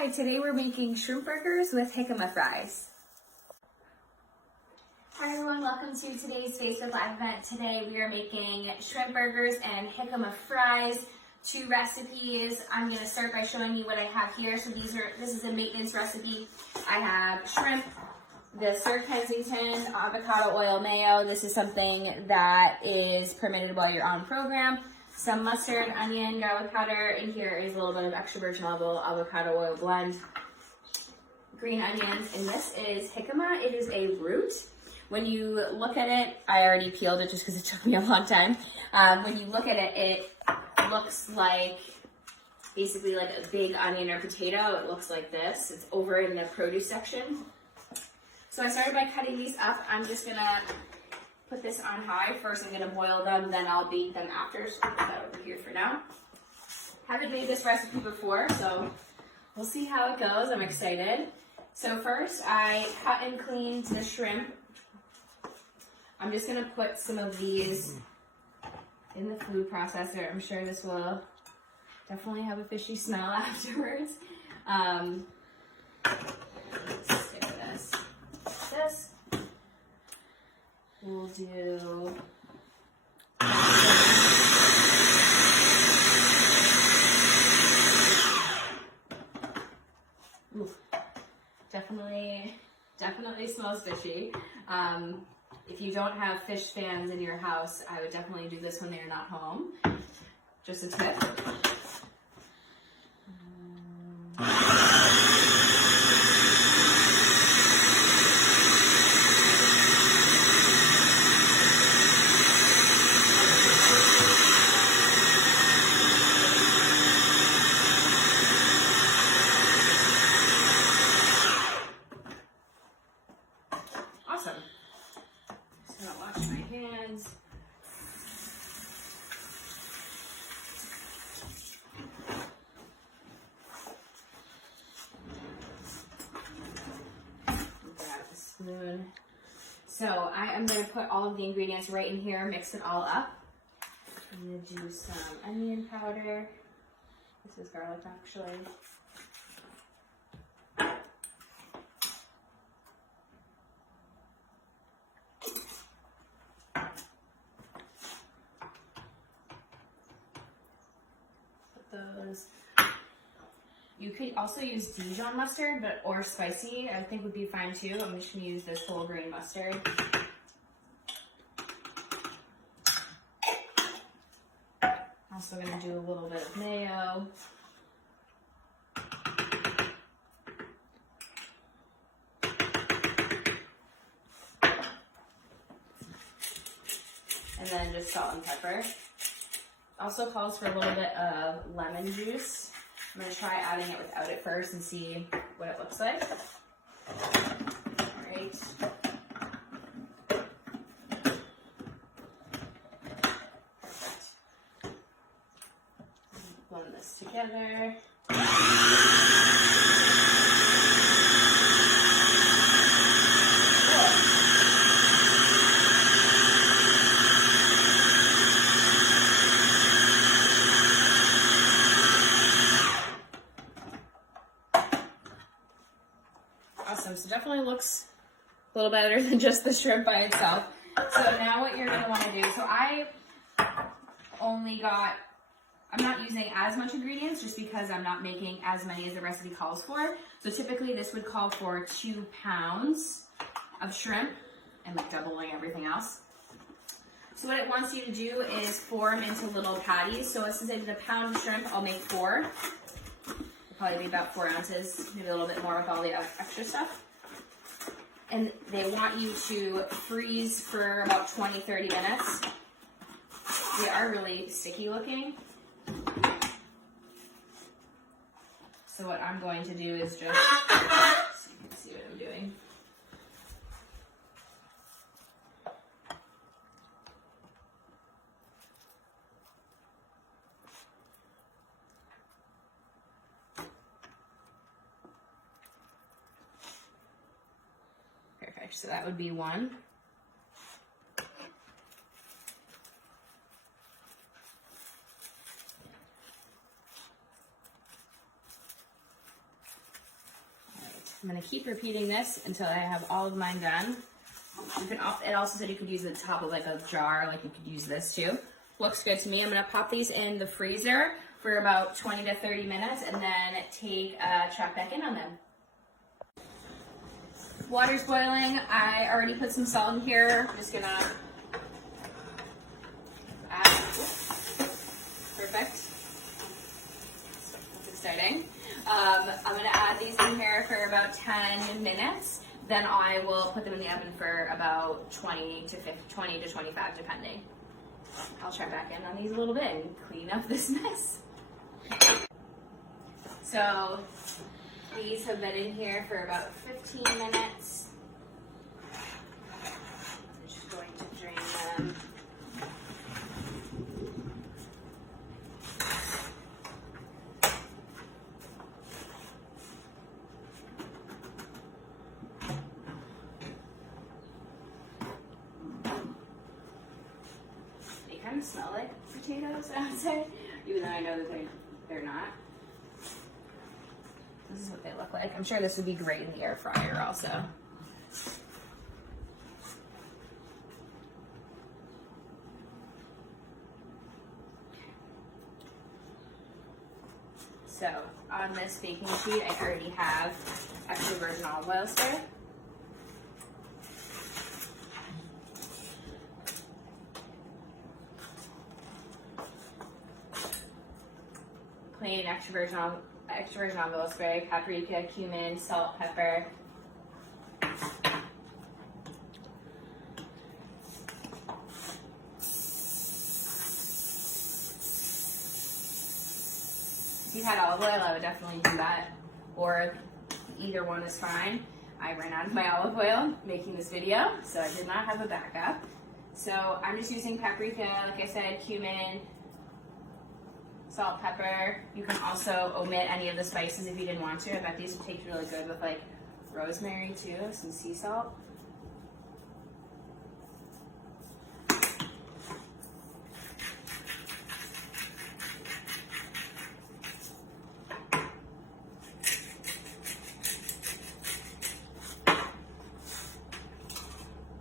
Hi, today we're making shrimp burgers with Jicama Fries. Hi everyone, welcome to today's Facebook Live event. Today we are making shrimp burgers and Jicama Fries, two recipes. I'm going to start by showing you what I have here. So this is a maintenance recipe. I have shrimp, the Sir Kensington avocado oil mayo. This is something that is permitted while you're on program. Some mustard, onion, garlic powder, and here is a little bit of extra virgin olive oil, avocado oil blend, green onions, and this is jicama. It is a root. When you look at it, I already peeled it just because it took me a long time. When you look at it, it looks like basically like a big onion or potato. It looks like this. It's over in the produce section. So I started by cutting these up. I'm just gonna put this on high. First I'm gonna boil them, then I'll bake them after. So put that over here for now. Haven't made this recipe before, so we'll see how it goes. I'm excited. So first I cut and cleaned the shrimp. I'm just gonna put some of these in the food processor. I'm sure this will definitely have a fishy smell afterwards. Let's stick this. This. We'll do definitely smells fishy. If you don't have fish fans in your house, I would definitely do this when they're not home. Just a tip. Awesome. Just gonna wash my hands. Grab a spoon. So I am gonna put all of the ingredients right in here, mix it all up. I'm gonna do some onion powder. This is garlic actually. Those. You could also use Dijon mustard, or spicy, I think would be fine too. I'm just going to use this whole grain mustard. Also going to do a little bit of mayo. And then just salt and pepper. Also calls for a little bit of lemon juice. I'm going to try adding it without it first and see what it looks like. All right. Perfect. Blend this together. Awesome, so definitely looks a little better than just the shrimp by itself. So now what you're gonna wanna do, so I'm not using as much ingredients just because I'm not making as many as the recipe calls for. So typically this would call for 2 pounds of shrimp and like doubling everything else. So what it wants you to do is form into little patties. So since I did a pound of shrimp, I'll make 4. Probably be about 4 ounces, maybe a little bit more with all the extra stuff. And they want you to freeze for about 20-30 minutes. They are really sticky looking. So what I'm going to do is just, so you can see what I'm doing. So that would be 1. I'm gonna keep repeating this until I have all of mine done. It also said you could use the top of like a jar, like you could use this too. Looks good to me. I'm gonna pop these in the freezer for about 20 to 30 minutes and then check back in on them. Water's boiling. I already put some salt in here. I'm just gonna add, perfect. That's exciting. I'm gonna add these in here for about 10 minutes. Then I will put them in the oven for about 20 to 25 depending. I'll check back in on these a little bit and clean up this mess. So these have been in here for about 15 minutes. I'm just going to drain them. They kind of smell like potatoes, I would say, even though I know that they're not. This is what they look like. I'm sure this would be great in the air fryer also. So on this baking sheet, I already have extra virgin olive oil spray. Plain extra virgin olive oil spray, paprika, cumin, salt, pepper. If you had olive oil, I would definitely do that, or either one is fine. I ran out of my olive oil making this video, so I did not have a backup. So I'm just using paprika, like I said, cumin, salt, pepper. You can also omit any of the spices if you didn't want to. I bet these would taste really good with like rosemary too, some sea salt.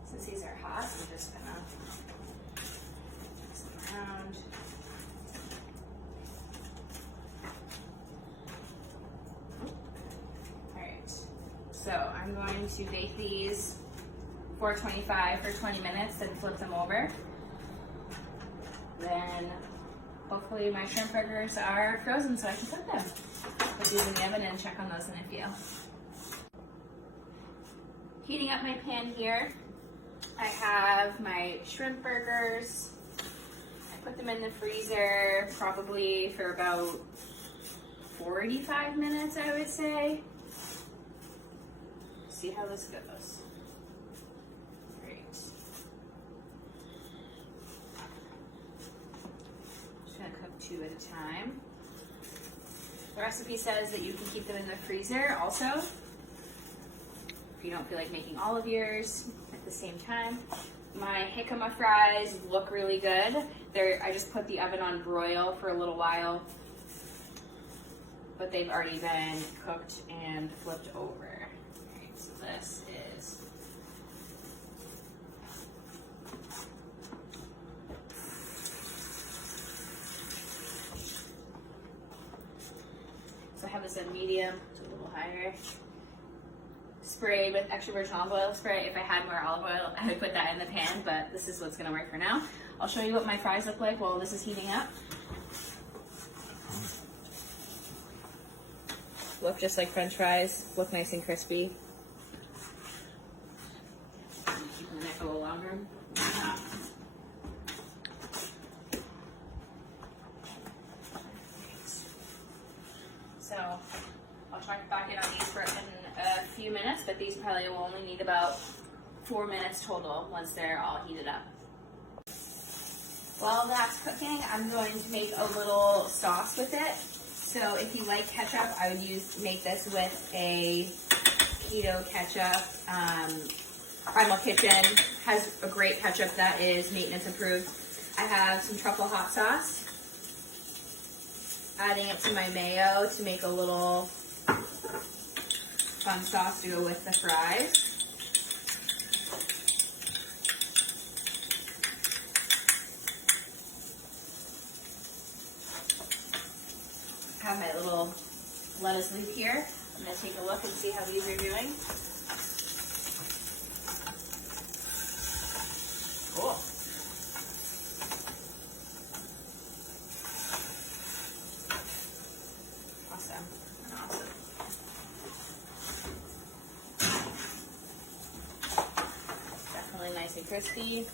Since these are hot, I'm just gonna mix them around. So I'm going to bake these 425 for 20 minutes and flip them over. Then hopefully my shrimp burgers are frozen so I can cook them. Put these in the oven and check on those in a few. Heating up my pan here, I have my shrimp burgers. I put them in the freezer probably for about 45 minutes, I would say. See how this goes. Great. Just gonna cook 2 at a time. The recipe says that you can keep them in the freezer also, if you don't feel like making all of yours at the same time. My Jicama fries look really good. I just put the oven on broil for a little while, but they've already been cooked and flipped over. So this is so I have this at medium, it's a little higher. Sprayed with extra virgin olive oil spray. If I had more olive oil, I would put that in the pan, but this is what's gonna work for now. I'll show you what my fries look like while this is heating up. Look just like French fries, look nice and crispy. A little longer. So I'll check back in on these for a few minutes, but these probably will only need about 4 minutes total once they're all heated up. While that's cooking, I'm going to make a little sauce with it. So if you like ketchup, I would make this with a keto ketchup. Primal Kitchen has a great ketchup that is maintenance approved. I have some truffle hot sauce. Adding it to my mayo to make a little fun sauce to go with the fries. I have my little lettuce leaf here. I'm going to take a look and see how these are doing. Cool. Awesome. Awesome. Definitely nice and crispy.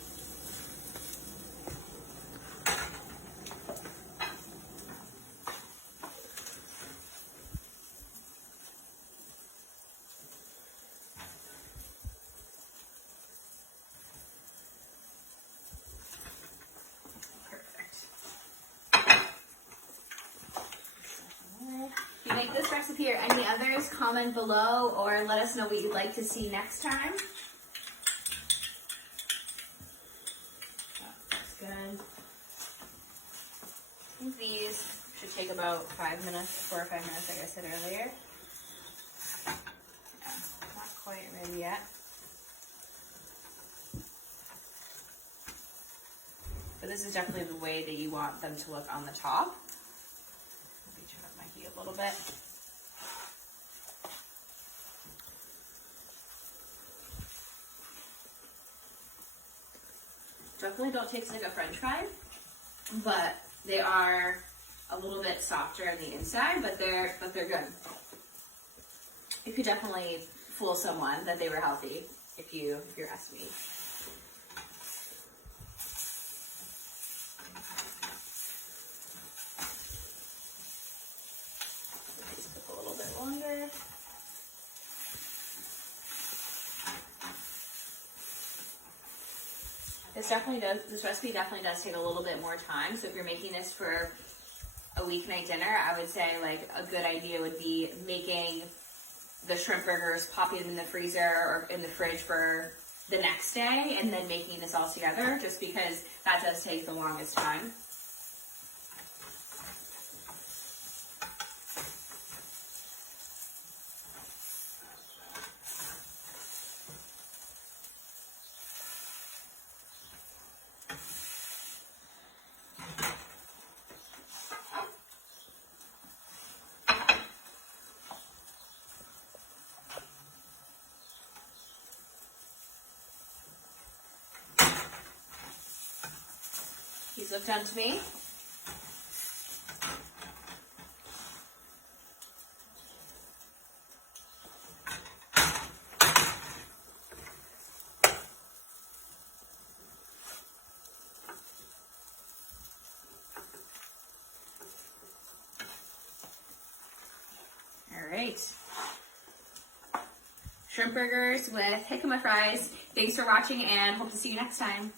If you make this recipe or any others, comment below or let us know what you'd like to see next time. That's good. I think these should take about 5 minutes, 4 or 5 minutes, like I said earlier. Yeah, not quite ready yet. But this is definitely the way that you want them to look on the top. Let me turn up my heat a little bit. Definitely don't taste like a French fry, but they are a little bit softer on the inside, but they're good. You could definitely fool someone that they were healthy if you ask me. This recipe definitely does take a little bit more time. So if you're making this for a weeknight dinner, I would say like a good idea would be making the shrimp burgers, popping them in the freezer or in the fridge for the next day, and then making this all together, just because that does take the longest time. These look done to me. All right. Shrimp burgers with jicama fries. Thanks for watching and hope to see you next time.